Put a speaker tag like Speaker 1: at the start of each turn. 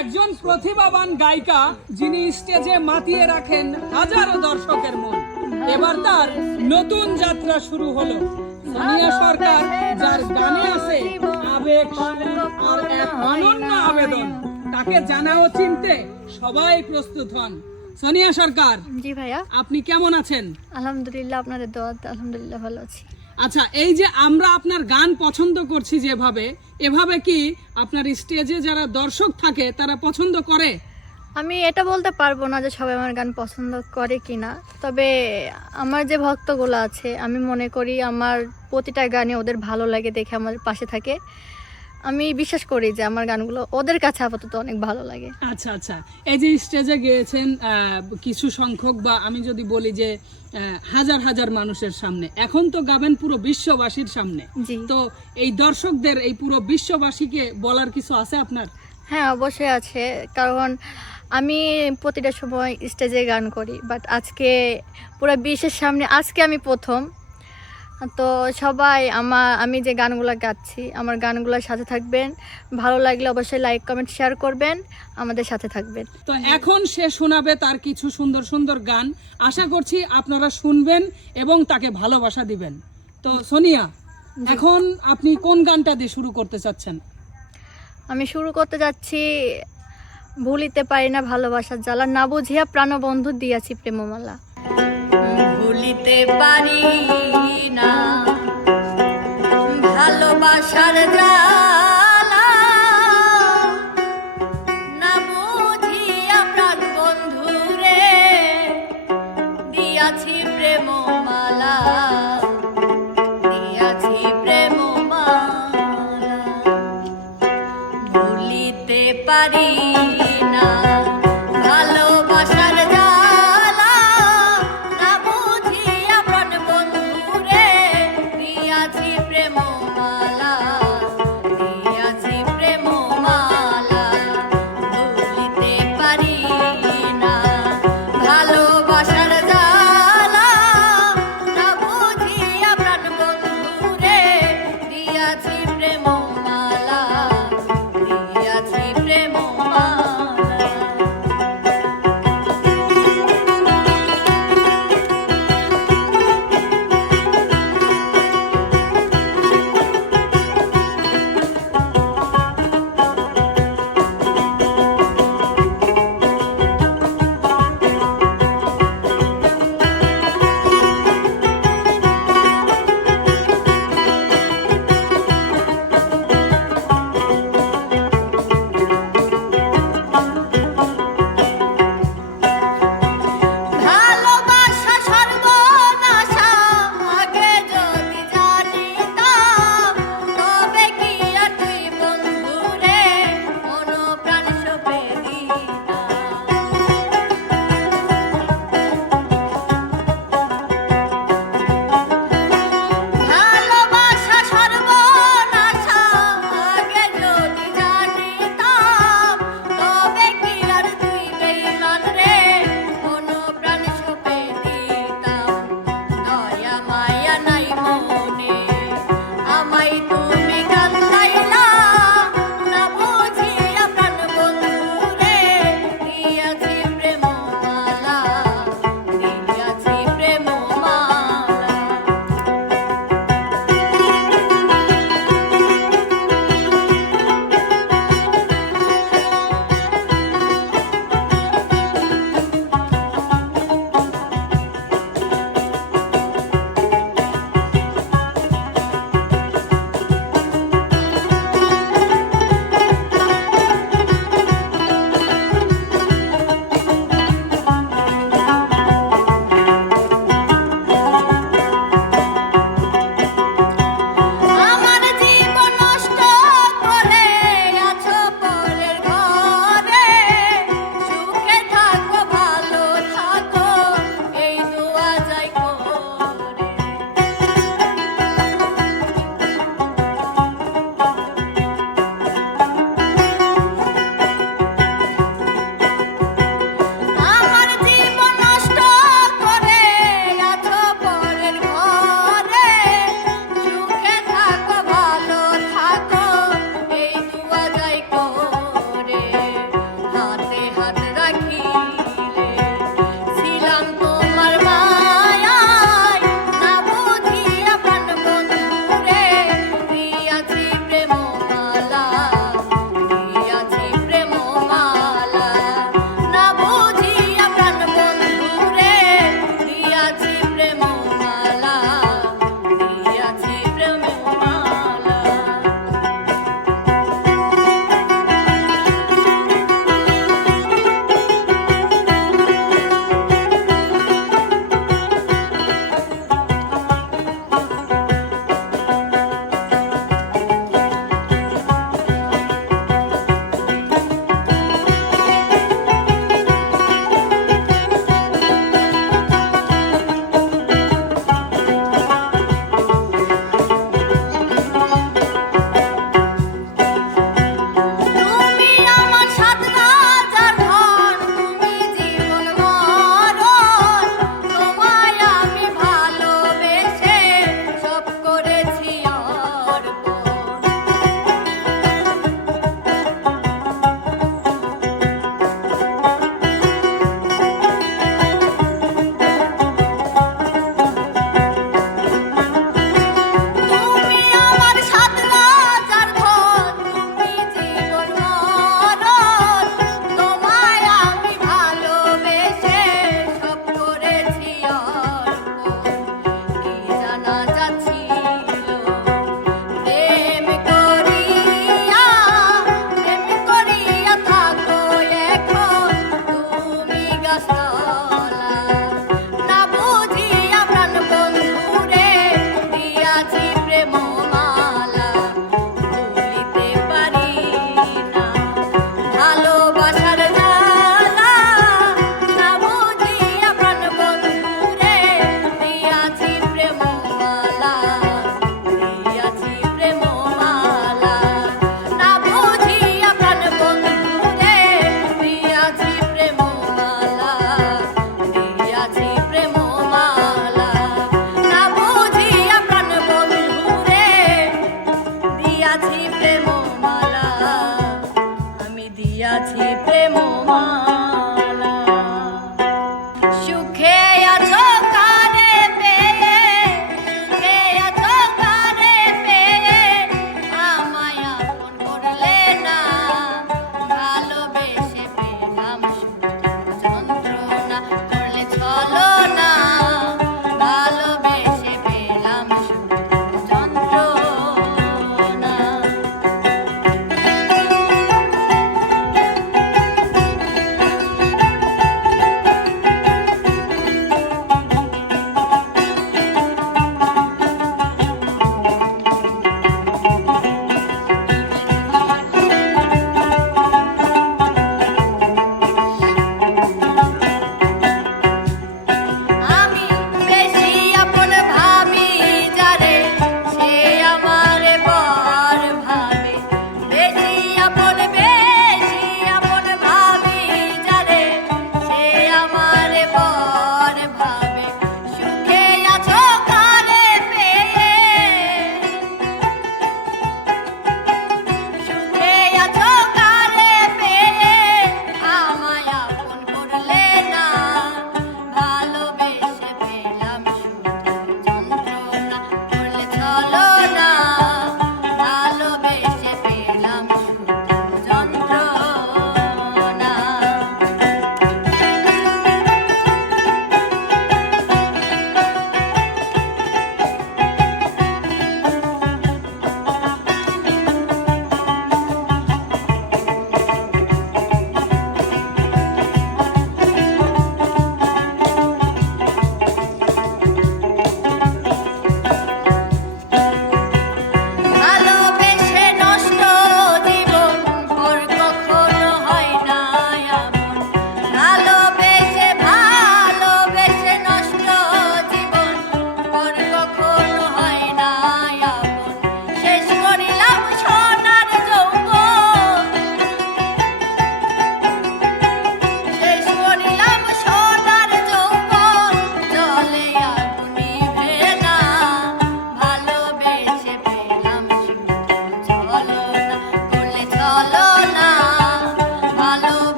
Speaker 1: একজন প্রতিভাবান গায়িকা যিনি স্টেজে মাতিয়ে রাখেন হাজারো দর্শকের মন। এবার তার নতুন যাত্রা শুরু হলো। সোনিয়া সরকার যার গানে আছে আবেগ আর এক অনন্য আবেদন। তাকে জানা ও চিনতে সবাই প্রস্তুত হন। সোনিয়া সরকার
Speaker 2: জি ভাইয়া।
Speaker 1: আপনি কেমন আছেন?
Speaker 2: আলহামদুলিল্লাহ আপনাদের দোয়াতে আলহামদুলিল্লাহ ভালো আছি।
Speaker 1: আচ্ছা এই যে আমরা আপনার গান পছন্দ করছি যেভাবে, এভাবে কি আপনার স্টেজে যারা দর্শক থাকে, তারা পছন্দ করে?
Speaker 2: আমি এটা বলতে পারব না যে সবাই আমার গান পছন্দ করে কি না তবে আমার যে ভক্তগুলো আছে, আমি মনে করি আমার প্রতিটা গানে ওদের ভালো লাগে দেখে আমার পাশে থাকে। আমি বিশ্বাস করি যে আমার গানগুলো ওদের কাছে আপাতত অনেক ভালো লাগে।
Speaker 1: আচ্ছা আচ্ছা। এই যে স্টেজে গিয়েছেন কিছু সংখ্যক বা আমি যদি বলি যে হাজার হাজার মানুষের সামনে। এখন তো গাবেন পুরো বিশ্ববাসীর সামনে। তো এই দর্শকদের এই পুরো বিশ্ববাসীকে বলার কিছু আছে আপনার?
Speaker 2: হ্যাঁ অবশ্যই আছে। কারণ আমি প্রতিটা সময় স্টেজে গান করি বাট আজকে পুরো বিশ্বের সামনে আজকে আমি প্রথম। তো সবাই আমার আমি যে গানগুলো গাচ্ছি আমার গানগুলোর সাথে থাকবেন। ভালো লাগলে অবশ্যই লাইক কমেন্ট শেয়ার করবেন। আমাদের সাথে থাকবেন।
Speaker 1: তো এখন সে শোনাবে তার কিছু সুন্দর সুন্দর গান। আশা করছি আপনারা শুনবেন এবং তাকে ভালোবাসা দিবেন। তো সোনিয়া এখন আপনি কোন গানটা দিয়ে শুরু করতে চাচ্ছেন?
Speaker 2: আমি শুরু করতে যাচ্ছি ভুলিতে পারি না ভালোবাসার জ্বালা। না বুঝিয়া প্রাণবন্ধু দিয়াছি প্রেমমালা। ভুলিতে পারি না। ভালোবাসার জ্বালা না প্রেমমালা দিয়াছি